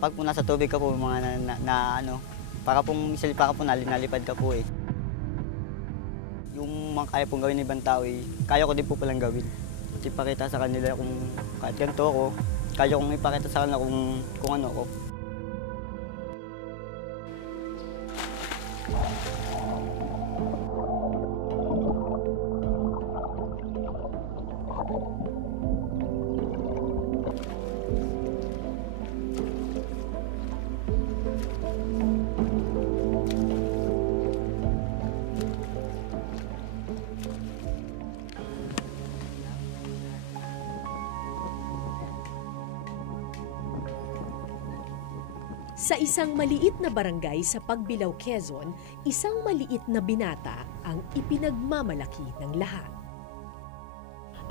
Pag po nasa tubig ka po, mga ano, para pong silipa ka po, nalipad ka po eh. Yung mga kaya pong gawin ng ibang tao eh, kaya ko din po palang gawin. At ipakita sa kanila kung kahit ganito ako, kaya kong ipakita sa kanila kung ano ako. Sa isang maliit na barangay sa Pagbilao, Quezon, isang maliit na binata ang ipinagmamalaki ng lahat.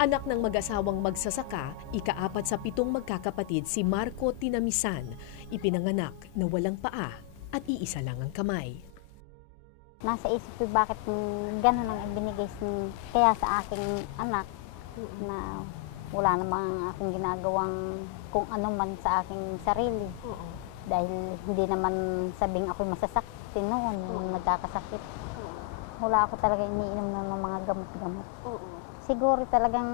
Anak ng mag-asawang magsasaka, ika-4 sa 7 magkakapatid si Marco Tinamisan, ipinanganak na walang paa at iisa lang ang kamay. Nasa isip ko bakit gano'n ang ibinigay kaya sa aking anak na wala namang aking ginagawang kung ano man sa aking sarili. Dahil hindi naman sabing ako'y masasakit noon nung nagkakasakit. Wala ako talaga iniinom ng mga gamot-gamot. Siguro talagang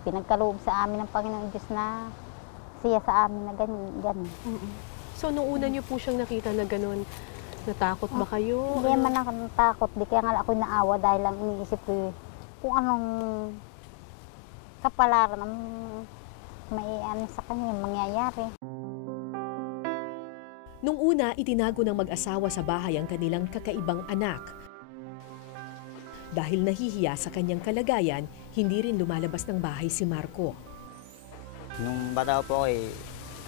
pinagkaloob sa amin ng Panginoon Diyos na siya sa amin na ganun. So, nung una niyo po siyang nakita na gano'n, natakot ba kayo? Hindi man ako natakot. Di kaya nga ako'y naawa dahil lang iniisip ko kung anong kapalaran ang may sa kanya mangyayari. Nung una, itinago ng mag-asawa sa bahay ang kanilang kakaibang anak. Dahil nahihiya sa kanyang kalagayan, hindi rin lumalabas ng bahay si Marco. Nung bata po ako eh,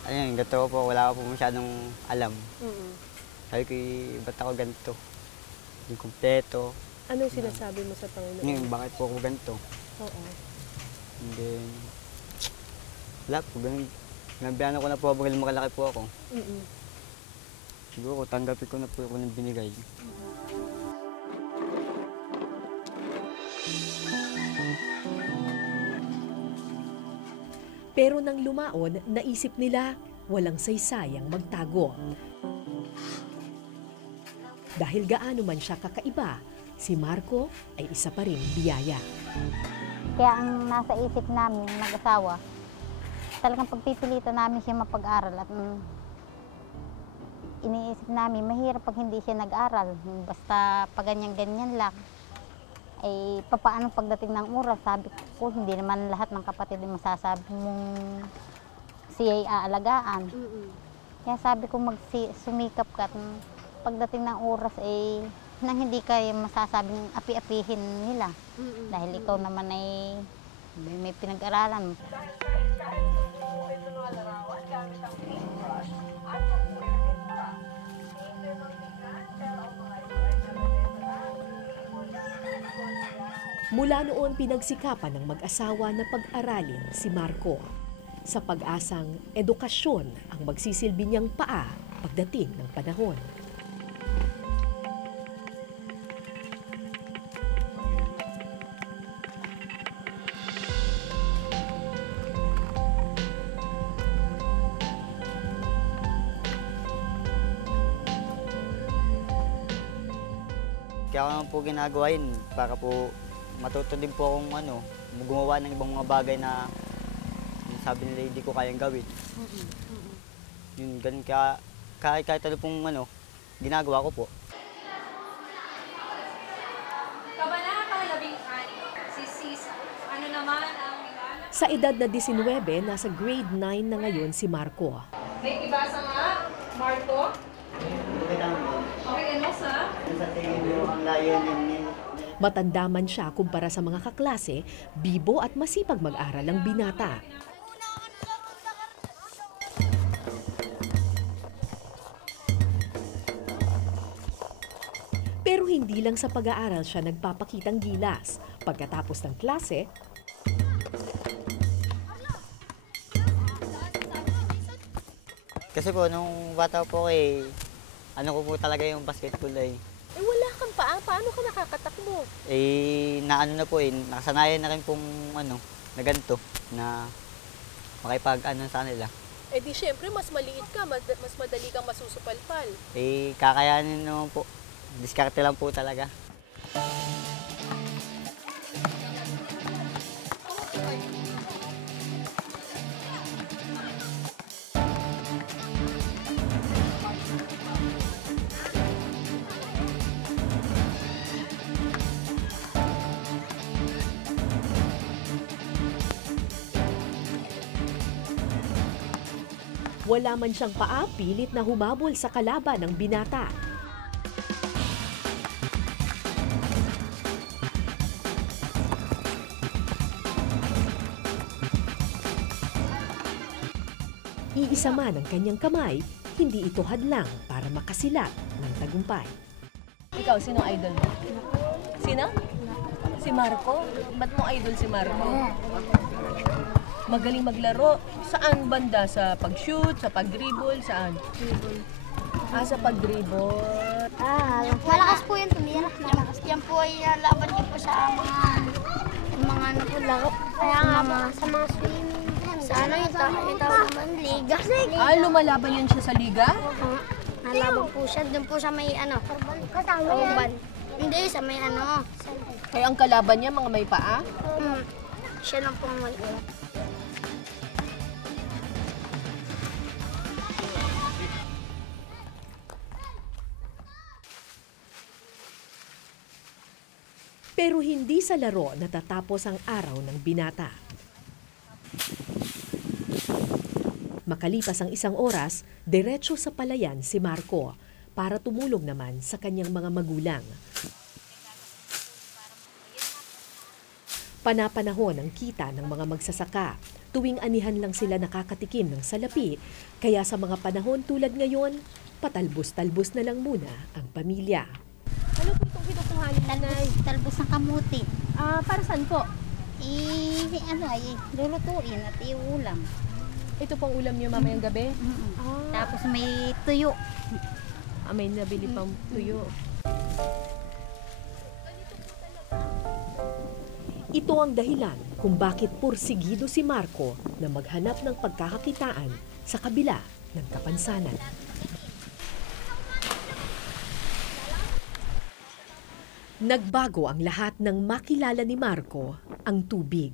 ayun, ganito po, wala ko po masyadong alam. Sabi ko, ba't ako ganito? Hindi kumpleto. Anong sinasabi mo sa Panginoon? Ngayon, bakit po ako ganito? Oo. And then, wala po, ganun. Nabiyanan ko na po habang makalaki po ako. Siguro, tanggapin ko na po ako ng binigay. Pero nang lumaon, naisip nila walang saysayang magtago. Dahil gaano man siya kakaiba, si Marco ay isa pa rin biyaya. Kaya ang nasa isip namin, mag-asawa, talagang pagpipilitan namin siya mapag-aral at iniisip namin, mahirap pag hindi siya nag-aral. Basta pag ganyan-ganyan lang, ay papaano pagdating ng oras, sabi ko, hindi naman lahat ng kapatid ay masasabi mong siya'y aalagaan. Kaya sabi ko, sumikap ka at pagdating ng oras ay nang hindi kayo masasabing api-apihin nila. Dahil ikaw naman ay may pinag-aralan. Mula noon pinagsikapan ng mag-asawa na pag-aralin si Marco sa pag-asang edukasyon ang magsisilbi niyang paa pagdating ng panahon. Kaya ko naman po ginagawa yun para po matuto din po akong gumawa ng ibang mga bagay na sabi nila hindi ko kayang gawin. Yun, ganun kaya kahit ano pong ginagawa ko po. Sa edad na 19, nasa grade 9 na ngayon si Marco. May ibasa nga, Marco? Okay, ano sa? Sa tingin mo ang layo niya. Matanda man siya kumpara sa mga kaklase, bibo at masipag mag-aral ang binata. Pero hindi lang sa pag-aaral siya nagpapakitang gilas. Pagkatapos ng klase, kasi po, nung bata po ano ko po talaga yung basketball Eh wala kang paa, paano ka nakakatakbo? Naano na po nakasanayan na rin pong na ganito, na makipag sa nila. Eh di syempre, mas maliit ka, mas madali kang masusupalpal. Eh, kakayanin naman po. Diskarte lang po talaga. Wala man siyang paa, pilit na humabol sa kalaban ng binata. Iisa man ang kanyang kamay, hindi ito hadlang para makasilat ng tagumpay. Ikaw, sino idol mo? Sino? Si Marco? Ba't mo idol si Marco? Magaling maglaro. Saan banda? Sa pag-shoot, sa pag-dribble, saan? Dribble. Sa pag-dribble. Malakas po yung tumira. Malakas. Yan po ay laban din po sa mga ano po laro. Kaya nga po, sa mga swimming. Sa ano ito naman, liga. Lumalaban yun siya sa liga? Nalaban po siya. Doon po sa may ano, Kauban. Hindi, sa may ano. Kaya ang kalaban niya, mga may paa? Siya lang po may Pero hindi sa laro natatapos ang araw ng binata. Makalipas ang 1 oras, diretso sa palayan si Marco para tumulong naman sa kanyang mga magulang. Panapanahon ang kita ng mga magsasaka. Tuwing anihan lang sila nakakatikim ng salapi, kaya sa mga panahon tulad ngayon, patalbos-talbos na lang muna ang pamilya. Ano po itong kinukuhanin na? Talbos ng kamuti. Para saan po? Lulutuin at iulam. Ito pang ulam niyo mamayang gabi? Tapos may tuyo. May nabili pang tuyo. Ito ang dahilan kung bakit pursigido si Marco na maghanap ng pagkakakitaan sa kabila ng kapansanan. Nagbago ang lahat ng makilala ni Marco, ang tubig.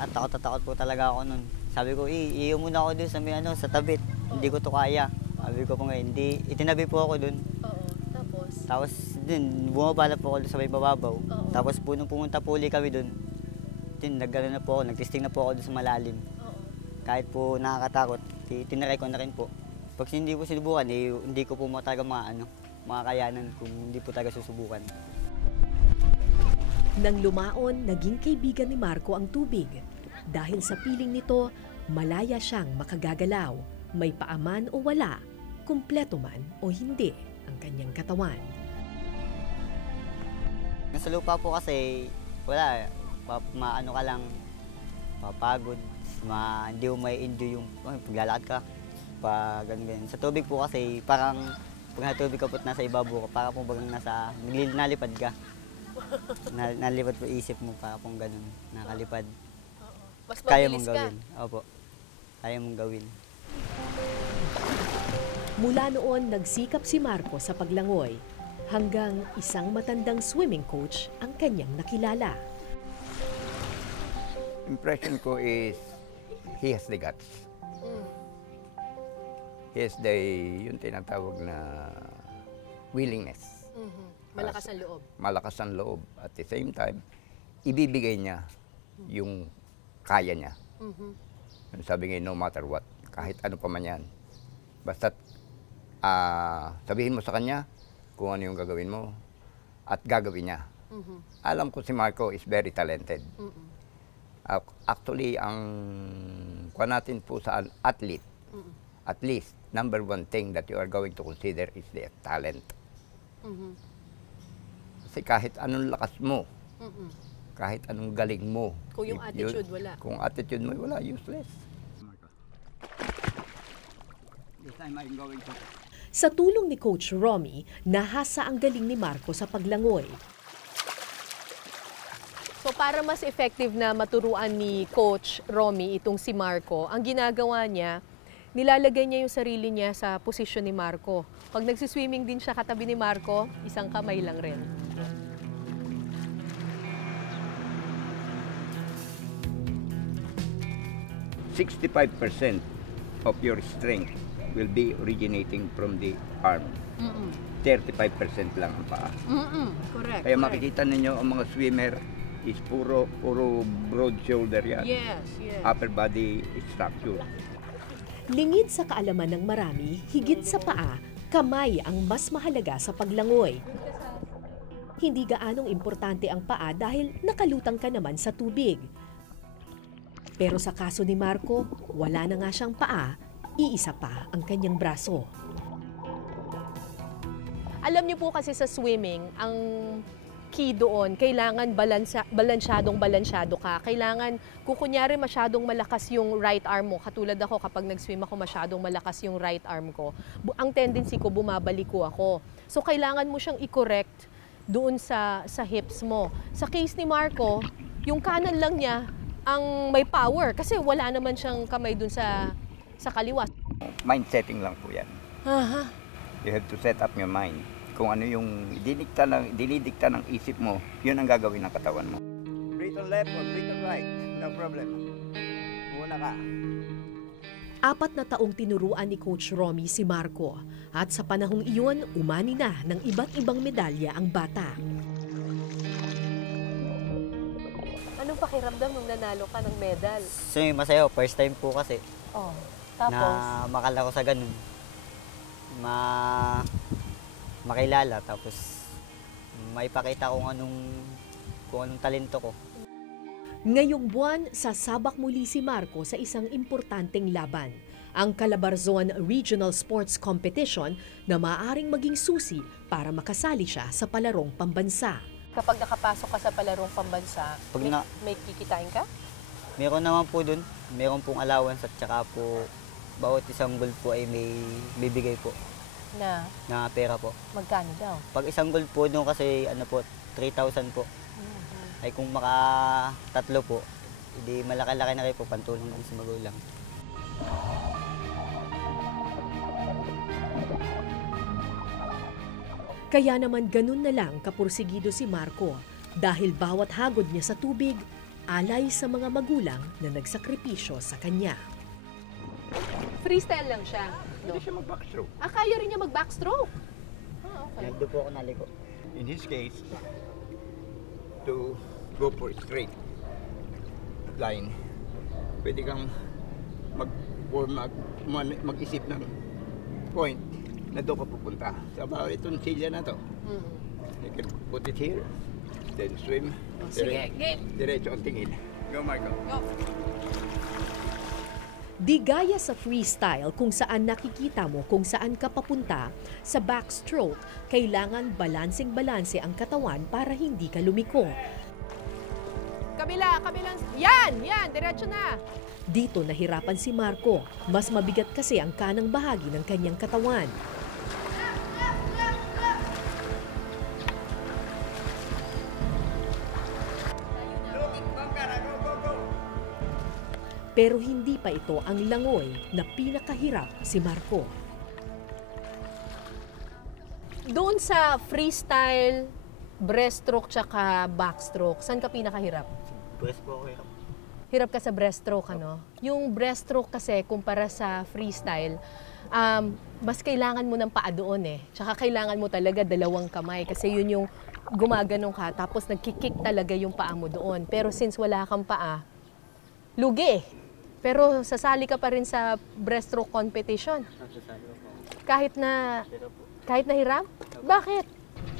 At takot po talaga ako nun. Sabi ko, iyo muna ako dun sa may sa tabit. Hindi ko to kaya. Sabi ko po nga, hindi. Itinabi po ako dun. Oo. Tapos? Tapos din, bumabala po ako dun sa may bababaw. Oo. Tapos po nung pumunta po ulit kami dun, naggano na po ako, nagtesting na po ako dun sa malalim. Oo. Kahit po nakakatakot, tinaray ko na rin po. Pag hindi po sinubukan, hindi ko po talaga mga kayanan kung hindi po talaga susubukan. Nang lumaon, naging kaibigan ni Marco ang tubig. Dahil sa piling nito, malaya siyang makagagalaw. May paaman o wala, kumpleto man o hindi ang kanyang katawan. Sa lupa po kasi, wala, maano ka lang, papagod, hindi mo may enjoy yung paglalakad ka, ganun. Sa tubig po kasi, parang pag natubig ka po nasa ibabaw ka, para po bagang nalipad ka. Nalipad po isip mo, para pong ganun, nakalipad. Mas Kaya mabilis mong ka. gawin. Opo, kaya mong gawin. Mula noon, nagsikap si Marco sa paglangoy hanggang isang matandang swimming coach ang kanyang nakilala. Impression ko is he has the guts. He has yung tinatawag na willingness. Malakas ang loob. Malakas ang loob. At the same time, ibibigay niya yung kaya niya. Sabi nga, no matter what, kahit ano pa man yan. Basta't sabihin mo sa kanya kung ano yung gagawin mo at gagawin niya. Alam ko si Marco is very talented. Actually, ang kuha natin po sa athlete, at least, number one thing that you are going to consider is the talent. Kasi kahit anong lakas mo, kahit anong galing mo, Kung yung attitude, wala. Kung attitude mo, wala, useless. Sa tulong ni Coach Romy, nahasa ang galing ni Marco sa paglangoy. para mas effective na maturuan ni Coach Romy itong si Marco, ang ginagawa niya, nilalagay niya yung sarili niya sa posisyon ni Marco. Pag nagsiswimming din siya katabi ni Marco, isang kamay lang rin. %65% of your strength will be originating from the arm. 35% lang ang paa. Correct. Kaya makikita ninyo ang mga swimmer is puro broad shoulder yan. Yes, yes. Upper body structure. Lingid sa kaalaman ng marami, higit sa paa, kamay ang mas mahalaga sa paglangoy. Hindi gaanong importante ang paa dahil nakalutang ka naman sa tubig. Pero sa kaso ni Marco, wala na nga siyang paa, iisa pa ang kanyang braso. Alam niyo po kasi sa swimming, ang key doon, kailangan balansyado ka. Kailangan, kung kunyari masyadong malakas yung right arm mo, katulad ako kapag nag-swim ako, masyadong malakas yung right arm ko, ang tendency ko, bumabaliko ako. So kailangan mo siyang i-correct doon sa hips mo. Sa case ni Marco, yung kanan lang niya ang may power kasi wala naman siyang kamay doon sa kaliwa. Mind setting lang po yan. Aha. You have to set up your mind. Kung ano yung dinidikta ng isip mo, yun ang gagawin ng katawan mo. Breathe on left or breathe on right, no problem. Muna ka. 4 na taong tinuruan ni Coach Romy si Marco at sa panahong iyon, umani na ng iba't ibang medalya ang bata. Anong pakiramdam nung nanalo ka ng medal? So masaya po, first time po kasi Oh, na tapos? makalaro sa ganun. Makilala, tapos maipakita kung anong talento ko. Ngayong buwan, sasabak muli si Marco sa isang importanteng laban, ang Calabarzon Regional Sports Competition na maaaring maging susi para makasali siya sa palarong pambansa. Kapag nakapasok ka sa palarong pambansa, Pag may kikitain ka? Meron naman po dun, meron pong allowance at saka po bawat isang goal po ay may bibigay po na pera po. Magkano daw? Pag isang goal po doon kasi 3,000 po. Ay kung tatlo po, hindi malaki-laki na kayo po, pantulong din sa magulang. Kaya naman ganun na lang kapursigido si Marco dahil bawat hagod niya sa tubig, alay sa mga magulang na nagsakripisyo sa kanya. Freestyle lang siya. Hindi siya mag-backstroke. Kaya rin niya mag-backstroke. Okay. Nandun po ako naliko. In his case, to go for straight line, pwede kang mag-isip ng point na doon ka pupunta. Sa bawat itong silya na to. You can put it here, then swim. Sige, game. Diretso ang tingin. Go, Marco. Go. Di gaya sa freestyle kung saan nakikita mo kung saan ka papunta, sa backstroke, kailangan balansing-balanse ang katawan para hindi ka lumiko. Kabilang. Yan, diretso na. Dito nahirapan si Marco, mas mabigat kasi ang kanang bahagi ng kanyang katawan. Pero hindi pa ito ang langoy na pinakahirap si Marco. Doon sa freestyle, breaststroke tsaka backstroke, saan ka pinakahirap? Pwes po ako. Hirap ka sa breaststroke, ano? Yung breaststroke kasi, kumpara sa freestyle, mas kailangan mo ng paa doon eh. Tsaka kailangan mo talaga 2 kamay kasi yun yung gumaganong ka, tapos nagkikik talaga yung paa mo doon. Pero since wala kang paa, lugi. Pero sasali ka pa rin sa breaststroke competition. Kahit na hirap? Bakit?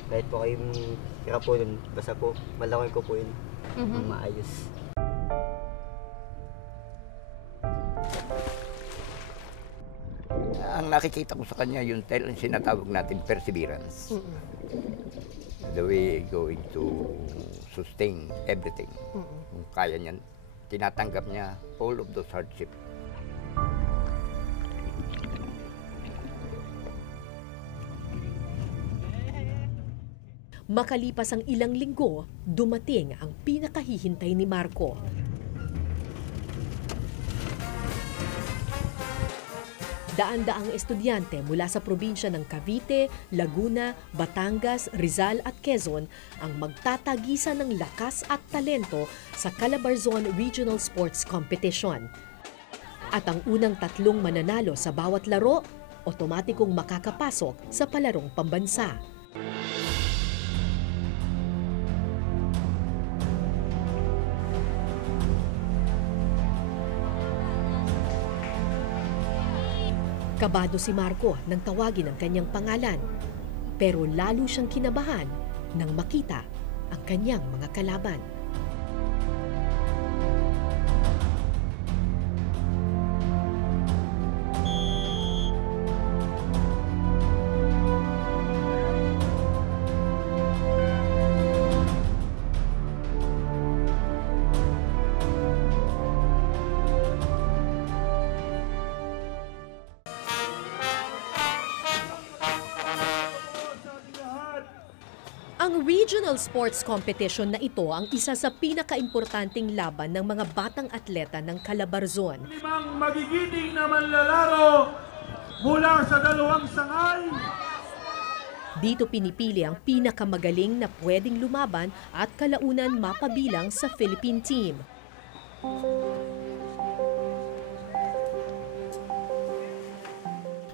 Kahit po kayong hirap po dun, basta po malaki ko po yun ng maayos. Ang nakikita ko sa kanya yung sinatawag natin perseverance. The way going to sustain everything. Kung kaya niyan, tinatanggap niya all of those hardships. Makalipas ang ilang linggo, dumating ang pinakahihintay ni Marco. Daan-daang estudyante mula sa probinsya ng Cavite, Laguna, Batangas, Rizal at Quezon ang magtatagisa ng lakas at talento sa Calabarzon Regional Sports Competition. At ang unang 3 mananalo sa bawat laro, otomatikong makakapasok sa palarong pambansa. Kabado si Marco nang tawagin ang kanyang pangalan, pero lalo siyang kinabahan nang makita ang kanyang mga kalaban. Ang regional sports competition na ito ang isa sa pinakaimportanteng laban ng mga batang atleta ng Calabarzon. 5 magigiting na manlalaro mula sa 2 sangay. Dito pinipili ang pinakamagaling na pwedeng lumaban at kalaunan mapabilang sa Philippine team.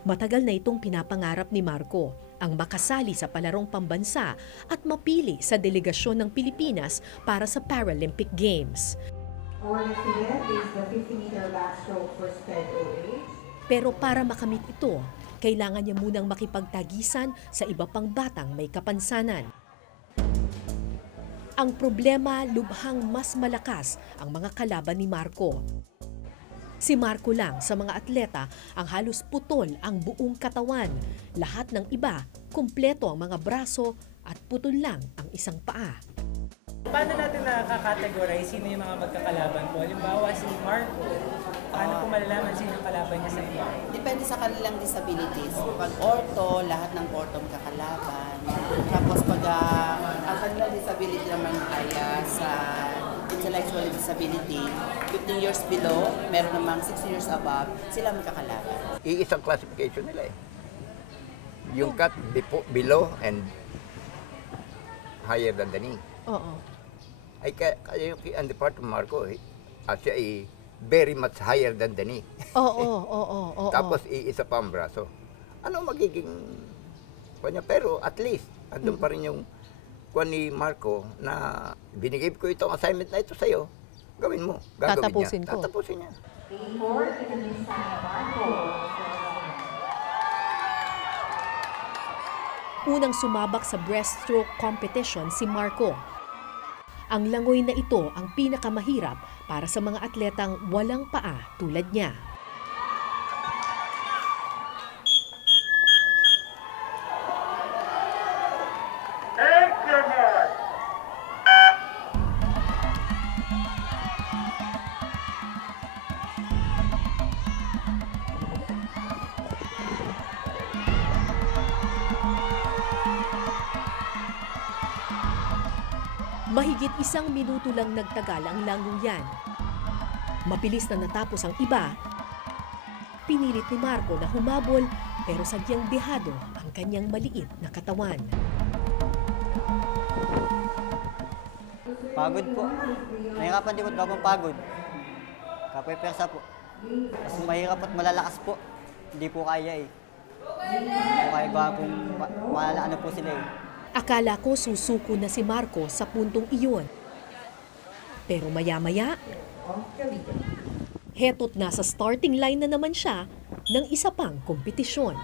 Matagal na itong pinapangarap ni Marco, ang makasali sa palarong pambansa at mapili sa delegasyon ng Pilipinas para sa Paralympic Games. Pero para makamit ito, kailangan niya munang makipagtagisan sa iba pang batang may kapansanan. Ang problema, lubhang mas malakas ang mga kalaban ni Marco. Si Marco lang sa mga atleta ang halos putol ang buong katawan. Lahat ng iba, kumpleto ang mga braso at putol lang ang isang paa. Paano natin nakaka-categorize sino yung mga magkakalaban po? Halimbawa si Marco, paano po malalaman sino yung kalaban niya sa iba? Depende sa kanilang disabilities. Pag ortho, lahat ng ortho magkakalaban. Tapos pag ang kanilang disability naman ay sa intellectual disability, 15 years below, meron namang 16 years above, sila magkakalaban. Iisang classification nila eh. Yung cut below and higher than the knee. Oo. Ay kaya yung ang part of Marco, siya ay very much higher than the knee. Oo. Tapos iisa pa ang braso. Ano magiging kanya? Pero at least, andun pa rin yung kuha ni Marco na binigay ko itong assignment na ito sa'yo, gawin mo. Gagawin Tatapusin niya. ko. Tatapusin niya. Unang sumabak sa breaststroke competition si Marco. Ang langoy na ito ang pinakamahirap para sa mga atletang walang paa tulad niya. Mahigit 1 minuto lang nagtagal ang langoyan. Mabilis na natapos ang iba. Pinilit ni Marco na humabol pero sadyang dehado ang kanyang maliit na katawan. Pagod po. Nahirapan din po kapag pagod. Kapag persa po. Mas mahirap at malalakas po. Hindi po kaya eh. Hindi po kaya gawa pong ano po sila eh. Akala ko susuko na si Marco sa puntong iyon. Pero maya-maya, heto't nasa starting line na naman siya ng isa pang kompetisyon.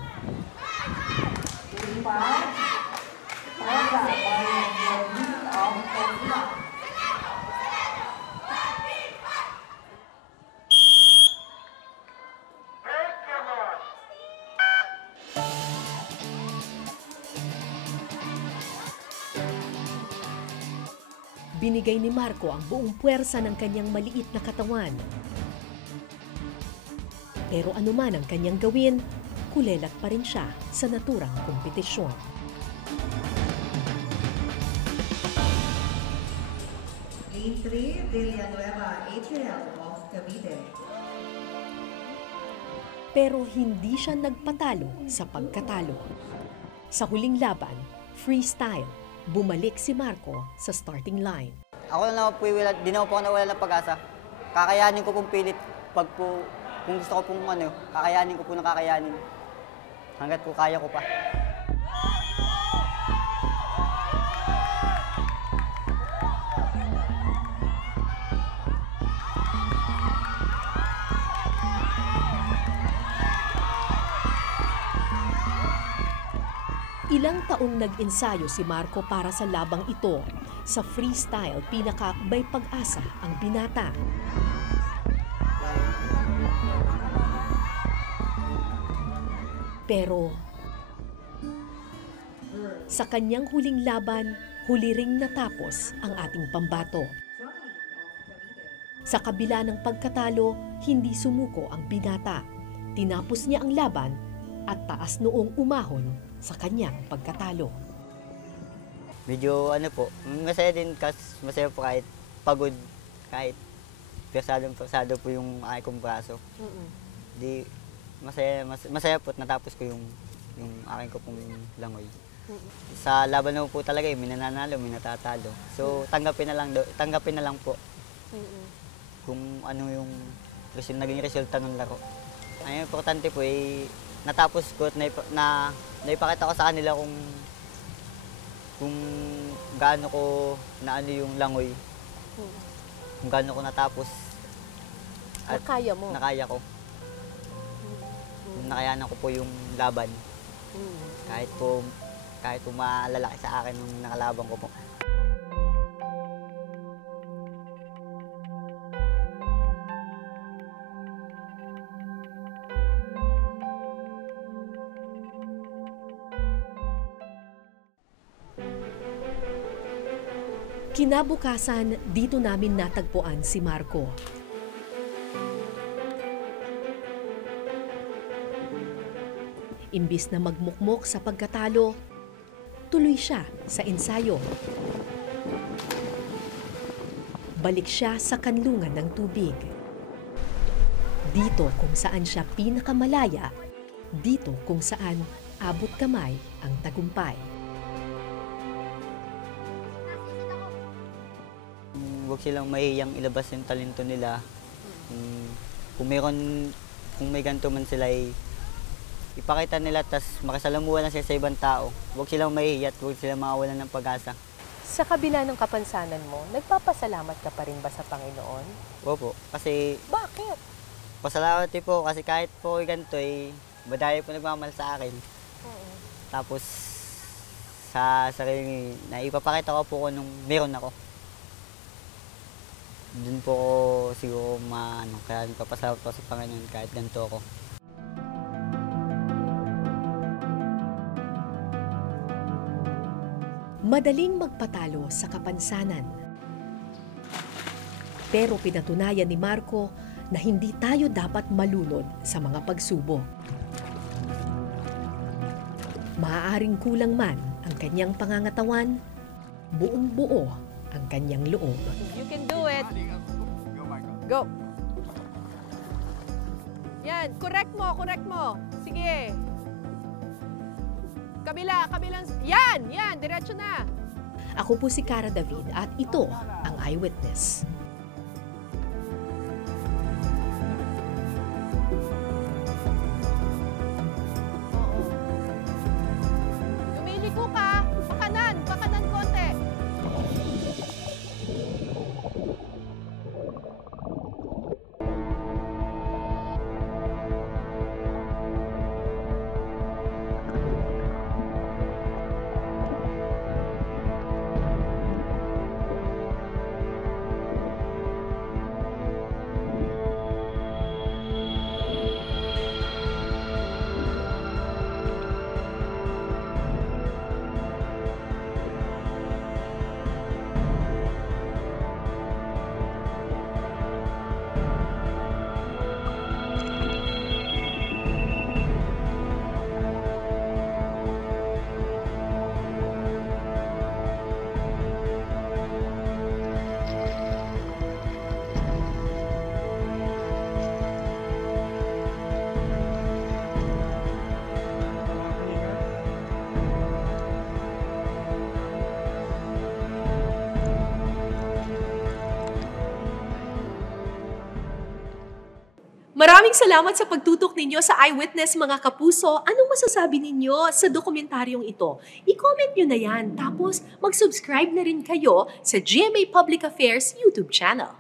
Binigay ni Marco ang buong puwersa ng kanyang maliit na katawan. Pero anuman ang kanyang gawin, kulelat pa rin siya sa naturang kompetisyon. A3 Villanueva Adriel of Cavite. Pero hindi siya nagpatalo sa pagkatalo. Sa huling laban, freestyle, bumalik si Marco sa starting line. Ako na naman po, di naman po ako nawala ng pag-asa. Kakayanin ko pong pilit pag po, kung gusto ko pong kakayanin ko po ng kakayanin. Hanggat po kaya ko pa. Ilang taong nag-ensayo si Marco para sa labang ito. Sa freestyle, may pag-asa ang binata. Pero sa kanyang huling laban, huli ring natapos ang ating pambato. Sa kabila ng pagkatalo, hindi sumuko ang binata. Tinapos niya ang laban at taas noong umahon sa kanyang pagkatalo. Medyo masaya din kasi masaya po kahit pagod, kahit persado po yung aking braso. Di masaya po at natapos ko yung aking ko pong langoy. Sa laban na po talaga may nananalo, may natatalo. So tanggapin na lang po. Kung ano yung naging resulta ng laro. Ang importante po natapos ko at naipakita ko sa kanila kung gaano ko yung langoy. Kung gaano ko natapos. At nakaya mo? Nakaya ko. Nakayanan ko po yung laban. Kahit po malalaki sa akin nung nakalaban ko po. Kinabukasan, dito namin natagpuan si Marco. Imbis na magmukmok sa pagkatalo, tuloy siya sa ensayo. Balik siya sa kanlungan ng tubig. Dito kung saan siya pinakamalaya, dito kung saan abot kamay ang tagumpay. Huwag silang mahihiyang ilabas yung talento nila. Kung may ganito man sila, ipakita nila tas makasalamuhan na sila sa ibang tao. Huwag silang mahihiya at huwag silang mawawalan ng pag-asa. Sa kabila ng kapansanan mo, nagpapasalamat ka pa rin ba sa Panginoon? Opo, kasi... Bakit? Pasalamat po kasi kahit po ganito madaya po nagmamahal sa akin. Tapos sa sarili na ipapakita ko po nung meron ako. Doon po ako siguro kaya nagpapasalamat po sa Panginoon kahit ganito ako. Madaling magpatalo sa kapansanan. Pero pinatunayan ni Marco na hindi tayo dapat malunod sa mga pagsubok. Maaaring kulang man ang kanyang pangangatawan, buong-buo ang kanyang loob. You can do it. Go. Yan, correct mo. Sige. Kabilang. Yan, diretso na. Ako po si Cara David at ito ang Eyewitness. Lumiliko ka. Pakanan konti. Maraming salamat sa pagtutok ninyo sa Eyewitness mga kapuso. Anong masasabi ninyo sa dokumentaryong ito? I-comment nyo na yan. Tapos mag-subscribe na rin kayo sa GMA Public Affairs YouTube channel.